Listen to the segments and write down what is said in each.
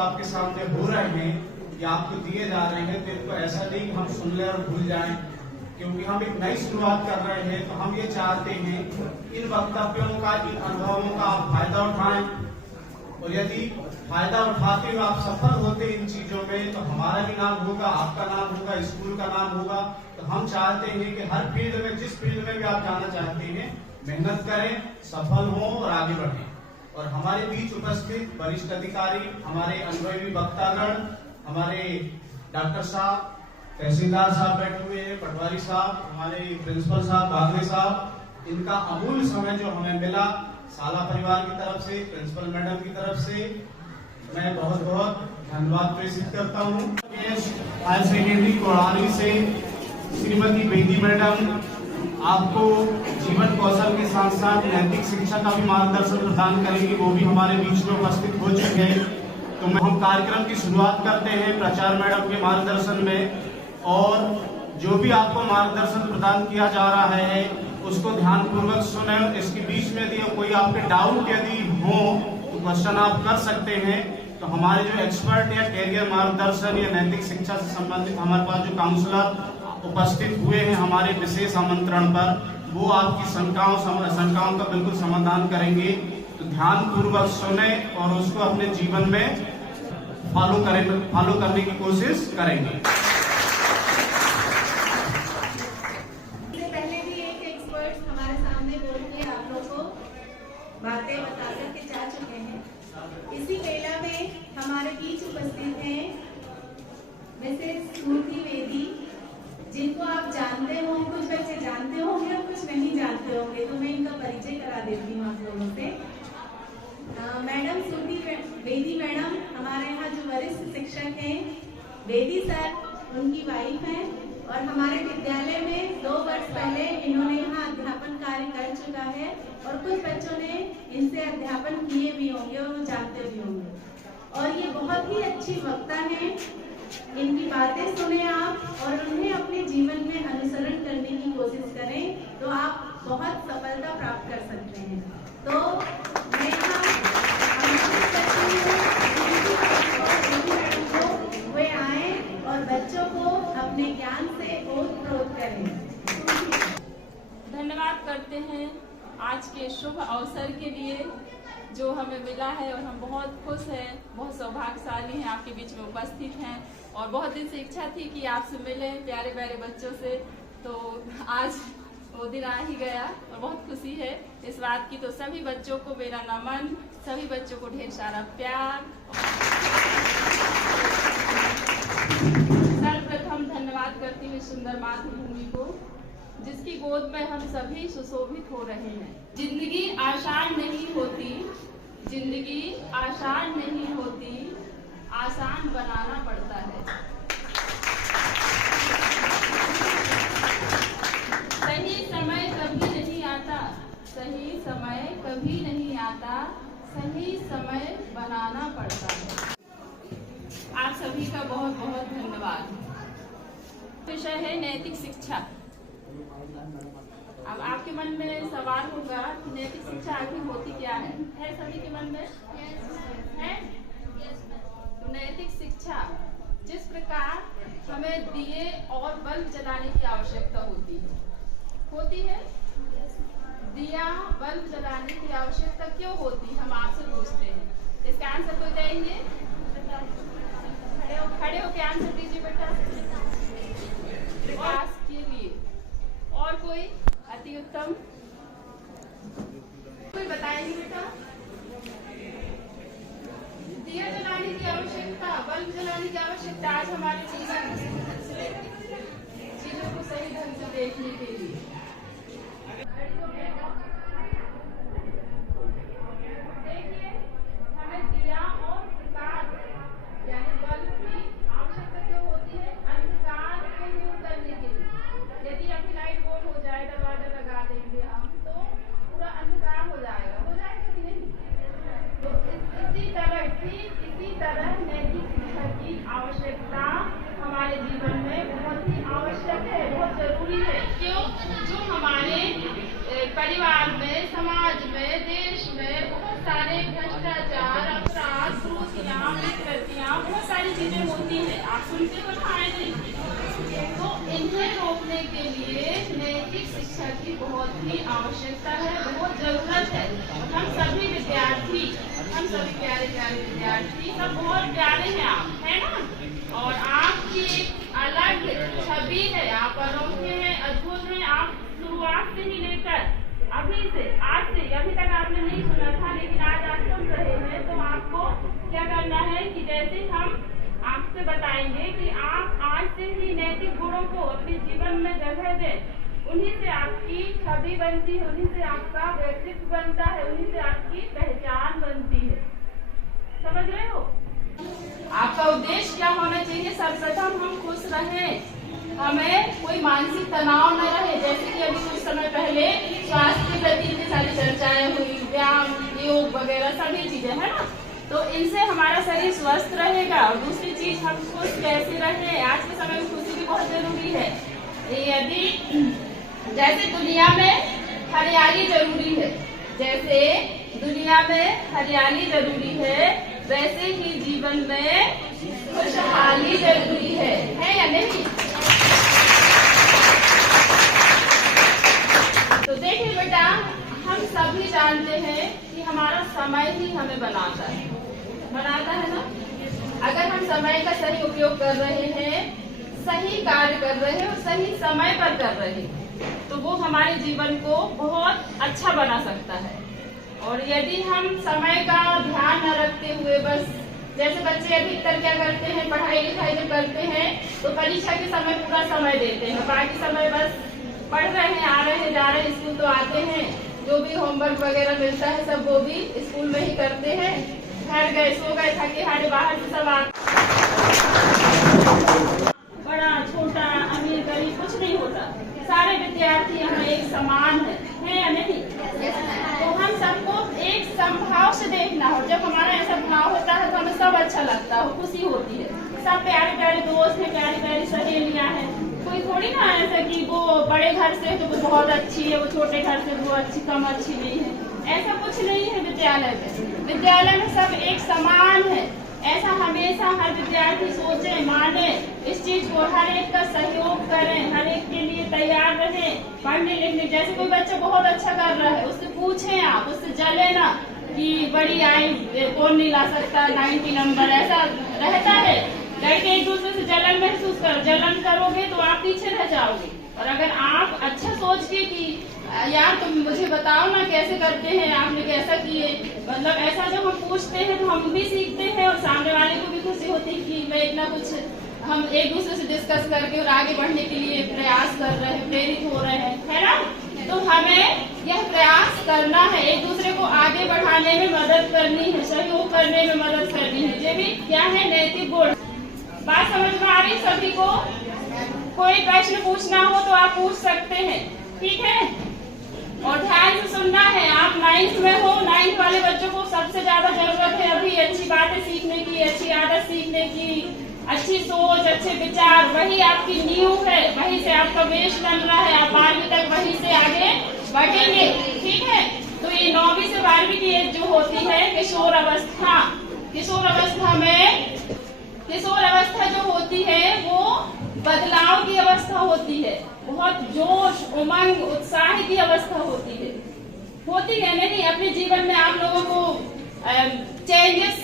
आपके सामने हो रहे हैं या आपको दिए जा रहे हैं, तो इनको ऐसा नहीं कि हम सुन लें और भूल जाएं, क्योंकि हम एक नई शुरुआत कर रहे हैं। तो हम ये चाहते हैं इन वक्तव्यों का, इन अनुभवों का आप फायदा उठाएं, और यदि फायदा उठाते हुए आप सफल होते इन चीजों में, तो हमारा भी नाम होगा, आपका नाम होगा, स्कूल का नाम होगा। तो हम चाहते हैं कि हर फील्ड में, जिस फील्ड में भी आप जाना चाहते हैं, मेहनत करें, सफल हों और आगे बढ़ें। और हमारे बीच उपस्थित वरिष्ठ अधिकारी, हमारे अनुभवी वक्तागण, हमारे डॉक्टर साहब, तहसीलदार साहब बैठे हुए हैं, पटवारी साहब, हमारे प्रिंसिपल साहब, बागवे साहब, इनका अमूल्य समय जो हमें मिला शाला परिवार की तरफ से, प्रिंसिपल मैडम की तरफ से, मैं बहुत बहुत धन्यवाद प्रेषित करता हूँ। हायर सेकेंडरी कोड़ानी से श्रीमती बेदी मैडम आपको जीवन कौशल के साथ साथ नैतिक शिक्षा का भी मार्गदर्शन प्रदान करेंगी, वो भी हमारे बीच में उपस्थित हो चुके हैं। तो हम कार्यक्रम की शुरुआत करते हैं प्रचार मैडम के मार्गदर्शन में, और जो भी आपको मार्गदर्शन प्रदान किया जा रहा है उसको ध्यान पूर्वक सुने। इसके बीच में यदि कोई आपके डाउट यदि हो तो क्वेश्चन आप कर सकते हैं। तो हमारे जो एक्सपर्ट या कैरियर मार्गदर्शन या नैतिक शिक्षा से संबंधित हमारे पास जो काउंसलर उपस्थित हुए हैं हमारे विशेष आमंत्रण पर, वो आपकी शंकाओं का बिल्कुल समाधान करेंगे। तो ध्यान पूर्वक सुने और उसको अपने जीवन में फॉलो करने की कोशिश करेंगे। बातें बता करके जा चुके हैं। इसी मेला में हमारे बीच उपस्थित हैं मिसेस स्मृति बेदी, जिनको आप जानते हो, कुछ बच्चे जानते होंगे और कुछ नहीं जानते होंगे, तो मैं इनका परिचय करा देती हूँ आप लोगों से। मैडम स्मृति बेदी मैडम हमारे यहाँ जो वरिष्ठ शिक्षक हैं, बेदी सर उनकी वाइफ हैं, और हमारे विद्यालय में 2 वर्ष पहले इन्होंने यहाँ अध्यापन कार्य कर चुका है, और कुछ बच्चों ने इनसे अध्यापन किए भी होंगे और वो जानते भी होंगे। और ये बहुत ही अच्छी वक्ता है, इनकी बातें सुने आप और उन्हें अपने जीवन में अनुसरण करने की कोशिश करें, तो आप बहुत सफलता प्राप्त कर सकते हैं। तो मैं वे आए और बच्चों को अपने ज्ञान से ओत-प्रोत करें। धन्यवाद करते हैं आज के शुभ अवसर के लिए जो हमें मिला है, और हम बहुत खुश हैं, बहुत सौभाग्यशाली हैं, आपके बीच में उपस्थित हैं। और बहुत दिन से इच्छा थी कि आपसे मिलें, प्यारे प्यारे बच्चों से, तो आज वो दिन आ ही गया और बहुत खुशी है इस बात की। तो सभी बच्चों को मेरा नमन, सभी बच्चों को ढेर सारा प्यार। सर्वप्रथम धन्यवाद करती हूँ सुंदर मातृभूमि को, जिसकी गोद में हम सभी सुशोभित हो रहे हैं। जिंदगी आसान नहीं होती, जिंदगी आसान नहीं होती, आसान बनाना पड़ता है। सही समय कभी नहीं आता, सही समय कभी नहीं आता, सही समय बनाना पड़ता है। आप सभी का बहुत बहुत धन्यवाद। विषय है नैतिक शिक्षा। अब आपके मन में सवाल होगा कि नैतिक शिक्षा आखिर होती क्या है सभी के मन में? है? तो नैतिक शिक्षा जिस प्रकार हमें दिए और बल्ब जलाने की आवश्यकता होती है, दिया बल्ब जलाने की आवश्यकता क्यों होती, हम आपसे पूछते हैं। इसका आंसर कोई देंगे? खड़े होके आंसर दीजिए बेटा। प्रकाश के लिए। और कोई? अति उत्तम। कोई बताएंगे बेटा? दिया जलाने की आवश्यकता, बल्ब जलाने की आवश्यकता आज हमारे जीवन चीजों को सही ढंग से देखने के लिए। देखिए, हमें दिया और प्रकाश यानी बल्ब की आवश्यकता क्यों होती है? अंधकार को दूर करने के लिए। यदि अभी लाइट बोल हो जाए, दरवाजा लगा देंगे हम, तो पूरा अंधकार हो जाएगा कि नहीं? तो इसी तरह नैतिक शिक्षा की आवश्यकता हमारे जीवन में बहुत ही आवश्यक है, बहुत जरूरी है। क्यों? जो हमारे परिवार में, समाज में, देश में बहुत सारे भ्रष्टाचार, अपराध, त्रुटियां, विकृति आप सुनते हो ना आए नहीं, तो इन्हें रोकने के लिए नैतिक शिक्षा की बहुत ही आवश्यकता है, बहुत जरूरत है। हम सभी विद्यार्थी, हम सभी प्यारे प्यारे विद्यार्थी, सब बहुत प्यारे हैं आप, है ना। और आपकी एक अलग छवि है, आप अनोखे हैं, अद्भुत हैं। आप शुरुआत से ही लेकर अभी से, आज से, अभी तक आपने नहीं सुना था, लेकिन आज आप सुन रहे हैं, तो आपको क्या करना है कि जैसे हम आपसे बताएंगे कि आप आज से ही नैतिक गुणों को अपने जीवन में जगह दें, उन्हीं से आपकी छवि बनती है, उन्हीं से आपका व्यक्तित्व बनता है, उन्हीं से आपकी पहचान बनती है। समझ रहे हो? आपका उद्देश्य क्या होना चाहिए? सर्वप्रथम हम खुश रहें, हमें कोई मानसिक तनाव न रहे। जैसे कि अभी कुछ समय पहले स्वास्थ्य के प्रति इतनी सारी चर्चाएं हुई, व्यायाम, योग वगैरह सभी चीजें, है ना। तो इनसे हमारा शरीर स्वस्थ रहेगा। और दूसरी चीज, हम खुश कैसे रहें? आज के समय में खुशी भी बहुत जरूरी है। यदि जैसे दुनिया में हरियाली जरूरी है, जैसे दुनिया में हरियाली जरूरी है, वैसे ही जीवन में खुशहाली जरूरी है या नहीं? तो देखिए बेटा, हम सभी जानते हैं कि हमारा समय ही हमें बनाता है ना। अगर हम समय का सही उपयोग कर रहे हैं, सही कार्य कर रहे हैं और सही समय पर कर रहे हैं, तो वो हमारे जीवन को बहुत अच्छा बना सकता है। और यदि हम समय का ध्यान न रखते हुए, बस जैसे बच्चे अधिकतर क्या करते हैं, पढ़ाई लिखाई जब करते हैं तो परीक्षा के समय पूरा समय देते हैं, बाकी समय बस पढ़ रहे हैं, आ रहे हैं, जा रहे हैं, स्कूल तो आते हैं, जो भी होमवर्क वगैरह मिलता है सब वो भी स्कूल में ही करते हैं, घर गए, सो गए, थके हारे, बाहर से सब बड़ा छोटा अमीर गरीब कुछ नहीं होता, सारे विद्यार्थी यहाँ एक समान है या नहीं? तो हम सबको एक समभाव से देखना हो। जब हमारा ऐसा भाव होता है तो हमें सब अच्छा लगता है, खुशी होती है। सब प्यारे प्यारे दोस्त हैं, प्यारी प्यारी सहेलियां हैं। कोई थोड़ी ना ऐसा कि वो बड़े घर से तो वो बहुत अच्छी है, वो छोटे घर से वो अच्छी कम अच्छी नहीं है, ऐसा कुछ नहीं है। विद्यालय में सब एक समान है। ऐसा हमेशा हर विद्यार्थी सोचे, माने इस चीज को, हर एक का सहयोग करें, हर एक के लिए तैयार रहें पढ़ने लिखने। जैसे कोई बच्चा बहुत अच्छा कर रहा है, उससे पूछें, आप उससे जले ना कि बड़ी आई कौन नहीं ला सकता 90 नंबर, ऐसा रहता है। लड़के एक दूसरे से जलन महसूस जलन करोगे तो आप पीछे रह जाओगे। और अगर आप अच्छा सोच के कि यार तुम मुझे बताओ ना कैसे करते हैं, आपने कैसा किए, मतलब ऐसा जब हम पूछते हैं तो हम भी सीखते हैं और सामने वाले को भी खुशी होती है कि मैं इतना कुछ, हम एक दूसरे से डिस्कस करके और आगे बढ़ने के लिए प्रयास कर रहे हैं, प्रेरित हो रहे हैं, है ना। तो हमें यह प्रयास करना है, एक दूसरे को आगे बढ़ाने में मदद करनी है, सहयोग करने में मदद करनी है। ये भी क्या है? नैतिक गुण। बात समझ में आ रही सभी को? कोई प्रश्न पूछना हो तो आप पूछ सकते हैं, ठीक है। और ध्यान से सुनना है। आप 9th में हो, 9th वाले बच्चों को सबसे ज्यादा जरूरत है अभी अच्छी बातें सीखने की, अच्छी आदत सीखने की, अच्छी सोच, अच्छे विचार। वही आपकी नींव है, वहीं से आपका बेस बन रहा है। आप 12वीं तक वहीं से आगे बढ़ेंगे, ठीक है। तो ये 9वीं से 12वीं की एज जो होती है किशोर अवस्था, किशोर अवस्था जो होती है वो बदलाव की अवस्था होती है, बहुत जोश, उमंग, उत्साह की अवस्था होती है नहीं? अपने जीवन में आप लोगों को चेंजेस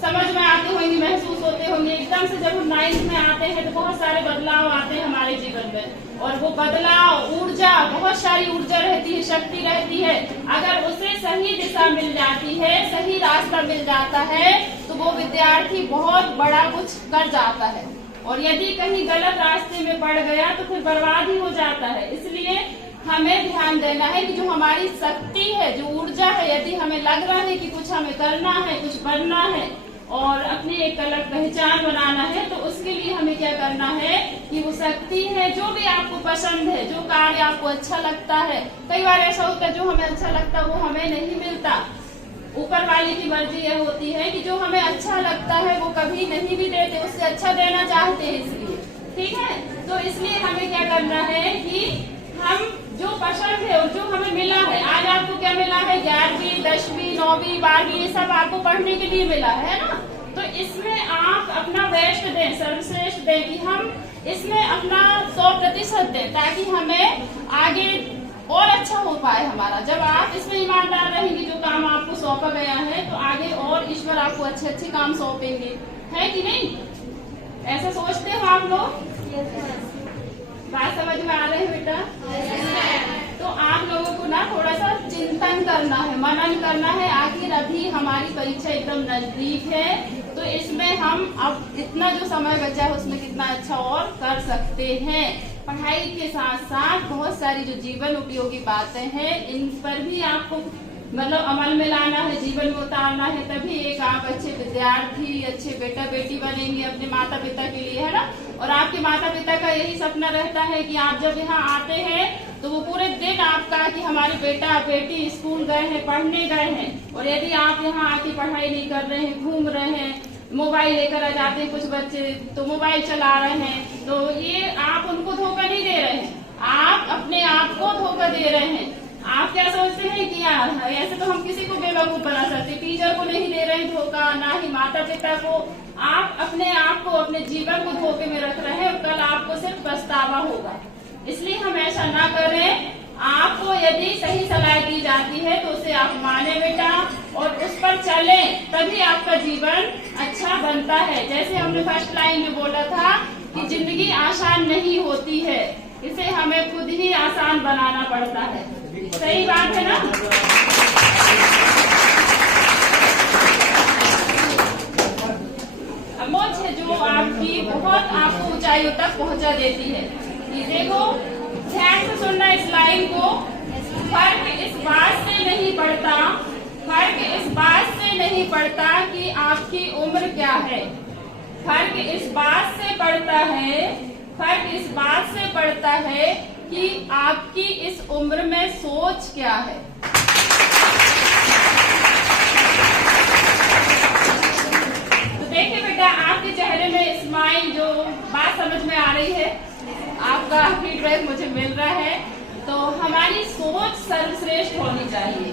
समझ में आते होंगे, महसूस होते होंगे। एकदम से जब हम 9th में आते हैं तो बहुत सारे बदलाव आते हैं हमारे जीवन में, और वो बदलाव, ऊर्जा, बहुत सारी ऊर्जा रहती है, शक्ति रहती है। अगर उसे सही दिशा मिल जाती है, सही रास्ता मिल जाता है, तो वो विद्यार्थी बहुत बड़ा कुछ कर जाता है। और यदि कहीं गलत रास्ते में पड़ गया तो फिर बर्बाद ही हो जाता है। इसलिए हमें ध्यान देना है कि जो हमारी शक्ति है, जो ऊर्जा है, यदि हमें लग रहा है कि कुछ हमें करना है, कुछ बनना है और अपनी एक अलग पहचान बनाना है, तो उसके लिए हमें क्या करना है कि वो शक्ति है, जो भी आपको पसंद है, जो कार्य आपको अच्छा लगता है। कई बार ऐसा होता है जो हमें अच्छा लगता है वो हमें नहीं मिलता। ऊपर वाले की मर्जी यह होती है कि जो हमें अच्छा लगता है वो कभी नहीं भी देते, उससे अच्छा देना चाहते हैं, इसलिए, ठीक है। तो इसलिए हमें क्या करना है कि हम जो पसंद है और जो हमें मिला है, आज आपको क्या मिला है? 11वीं, 10वीं, 9वीं, 12वीं, ये सब आपको पढ़ने के लिए मिला है ना। तो इसमें आप अपना बेस्ट दें, सर्वश्रेष्ठ हैं कि हम इसमें अपना 100% दें ताकि हमें आगे और अच्छा हो पाए हमारा। जब आप इसमें ईमानदार रहेंगे, जो काम आपको सौंपा गया है, तो आगे और ईश्वर आपको अच्छे अच्छे काम सौंपेंगे, है कि नहीं? ऐसा सोचते हो आप लोग? बात समझ में आ रही है बेटा? तो आप लोगों को ना थोड़ा सा चिंतन करना है, मनन करना है। आखिर अभी हमारी परीक्षा एकदम नजदीक है, तो इसमें हम अब इतना जो समय बचा है उसमें कितना अच्छा और कर सकते हैं। पढ़ाई के साथ साथ बहुत सारी जो जीवन उपयोगी बातें हैं, इन पर भी आपको मतलब अमल में लाना है, जीवन में उतारना है, तभी एक आप अच्छे विद्यार्थी, अच्छे बेटा बेटी बनेंगे अपने माता पिता के लिए, है ना? और आपके माता पिता का यही सपना रहता है कि आप जब यहाँ आते हैं तो वो पूरे दिन आपका कि हमारे बेटा बेटी स्कूल गए हैं, पढ़ने गए हैं, और यदि आप यहाँ आके पढ़ाई नहीं कर रहे हैं, घूम रहे हैं, मोबाइल लेकर आ जाते हैं कुछ बच्चे, तो मोबाइल चला रहे हैं, तो ये आप उनको धोखा नहीं दे रहे हैं, आप अपने आप को धोखा दे रहे हैं। आप क्या सोचते हैं कि यार ऐसे तो हम किसी को बेवकूफ बना सकते, टीचर को नहीं दे रहे हैं धोखा, ना ही माता पिता को। आप अपने आप को, अपने जीवन को धोखे में रख रहे हैं, और कल आपको सिर्फ पछतावा होगा। इसलिए हम ऐसा ना करें। आपको यदि सही सलाह दी जाती है तो उसे आप माने बेटा, और उस पर चलें, तभी आपका जीवन अच्छा बनता है। जैसे हमने फर्स्ट लाइन में बोला था कि जिंदगी आसान नहीं होती है, इसे हमें खुद ही आसान बनाना पड़ता है। सही बात है ना? अमोज है जो आपकी बहुत आपको ऊंचाइयों तक पहुंचा देती है। ये देखो, ध्यान से सुनना इस लाइन को। फर्क इस बात से नहीं पड़ता, फर्क इस बात से नहीं पड़ता कि आपकी उम्र क्या है, फर्क इस बात से पड़ता है, फर्क इस बात से पड़ता है कि आपकी इस उम्र में सोच क्या है। तो देखिए बेटा, आपके चेहरे में स्माइल, जो बात समझ में आ रही है, आपका फीडबैक मुझे मिल रहा है। तो हमारी सोच सर्वश्रेष्ठ होनी चाहिए,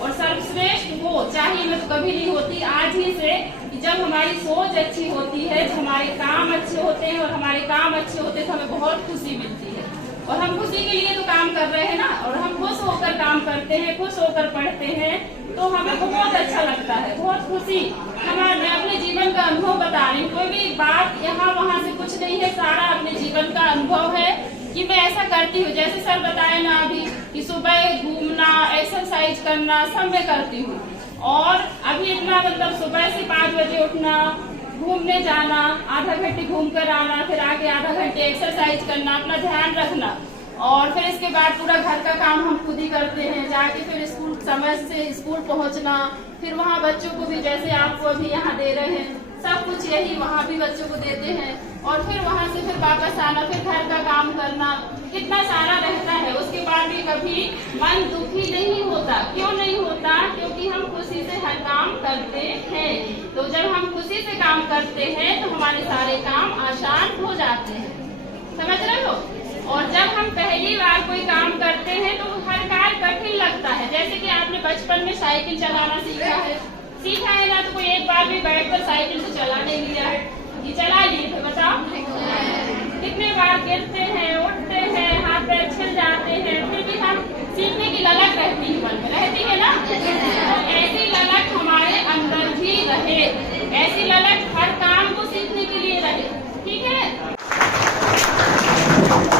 और सर्वश्रेष्ठ वो चाहिए में तो कभी नहीं होती, आज ही से कि जब हमारी सोच अच्छी होती है, तो हमारे काम अच्छे होते हैं, और हमारे काम अच्छे होते हैं तो हमें बहुत खुशी मिलती है। और हम खुशी के लिए तो काम कर रहे हैं ना, और हम खुश होकर काम करते हैं, खुश होकर पढ़ते हैं, तो हमें बहुत अच्छा लगता है, बहुत खुशी। हमारे अपने जीवन का अनुभव बता रही हूँ, कोई भी बात यहाँ वहाँ से कुछ नहीं है, सारा अपने जीवन का अनुभव है कि मैं ऐसा करती हूँ। जैसे सर बताए ना अभी कि सुबह घूमना, एक्सरसाइज करना सब मैं करती हूँ, और अभी इतना मतलब सुबह से 5 बजे उठना, घूमने जाना, आधा घंटे घूम कर आना, फिर आगे आधा घंटे एक्सरसाइज करना, अपना ध्यान रखना, और फिर इसके बाद पूरा घर का काम हम खुद ही करते हैं, जाके फिर स्कूल समय से स्कूल पहुंचना, फिर वहाँ बच्चों को भी जैसे आपको अभी यहाँ दे रहे हैं सब कुछ यही वहाँ भी बच्चों को देते हैं, और फिर वहाँ से फिर वापस आना, फिर घर का काम करना, कितना सारा रहता है। उसके बाद भी कभी मन दुखी नहीं होता। क्यों नहीं होता? क्योंकि हम खुशी से हर काम करते हैं। तो जब हम खुशी से काम करते हैं तो हमारे सारे काम आसान हो जाते हैं। समझ रहे हो? और जब हम पहली बार कोई काम करते हैं तो हर कार्य कठिन लगता है। जैसे कि आपने बचपन में साइकिल चलाना सीखा है ना, तो कोई एक बार भी बैठकर साइकिल तो चला नहीं लिया है, ये चला